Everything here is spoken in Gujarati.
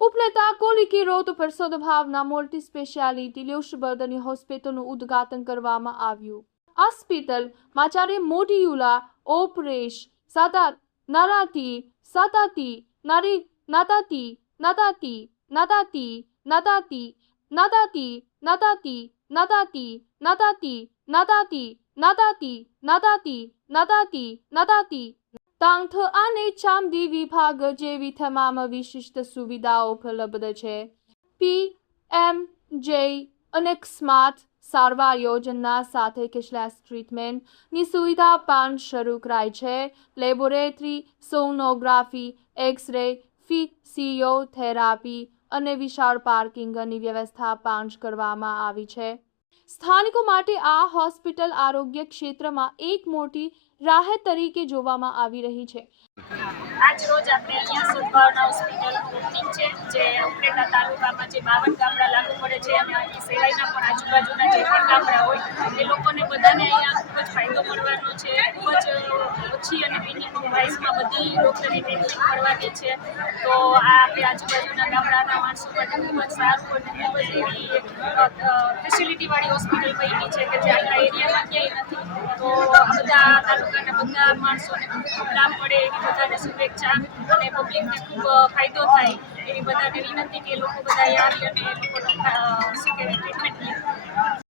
ઉપનેતા કોલિકીરોધ સદભાવના મોલ્ટી સ્પેશિયાલિટી લ્યોશબર્દની હોસ્પિટલનું ઉદ્ઘાટન કરવામાં આવ્યું. હોસ્પિટલ માચારે મોડ્યુલા ઓપરેશ સાતા નરાતી સાતાતી નારી નાતાતી નાતાતી નાતાતી નાતાતી નાતાતી નાતાતી નાતાતી નાતાતી નાતાતી નાતાતી નાતાતી નાતાતી નાતાતી તાંથ અને ચામડી વિભાગ જેવી તમામ વિશિષ્ટ સુવિધાઓ ઉપલબ્ધ છે. PMJ અનેક સ્માર્ટ સારવાર યોજના સાથે કેશલેસ ટ્રીટમેન્ટની સુવિધા પણ શરૂ કરાઈ છે. લેબોરેટરી, સોનોગ્રાફી, એક્સ-રે, ફિઝિયોથેરાપી અને વિશાળ પાર્કિંગની વ્યવસ્થા પણ કરવામાં આવી છે. સ્થાનિકો માટે આ હોસ્પિટલ આરોગ્ય ક્ષેત્રમાં એક મોટી રાહત તરીકે જોવામાં આવી રહી છે. આજ રોજ આપણે અહીંયા સદભાવના હોસ્પિટલનું ઓપનિંગ છે, જે ઉપલેટા તાલુકામાં જે 52 ગામડા લાગુ પડે છે અને અહીં સેવાઈના પણ આજુબાજુના જે પણ ગામડા હોય એ લોકોને બધાને અહીંયા ખૂબ જ ફાયદો મળવાનો છે. ખૂબ જ ઓછી અને મિનિમમ પ્રાઇસમાં બધી ડૉક્ટરની ટ્રીટમેન્ટ મળવાની છે. તો આ આપણે આજુબાજુના ગામડાના માણસો માટે ખૂબ જ સારું અને ખૂબ જ એવી ફેસિલિટીવાળી હોસ્પિટલ બની છે કે જે આપણા એરિયામાં ક્યાંય નથી. તો બધા તાલુકાના બધા માણસોને ખૂબ લાભ મળે એવી બધાને શુભેચ્છા અને પબ્લિકને ખૂબ ફાયદો થાય એવી બધાને વિનંતી કે લોકો બધા આવી અને લોકોનો ટ્રીટમેન્ટ લે.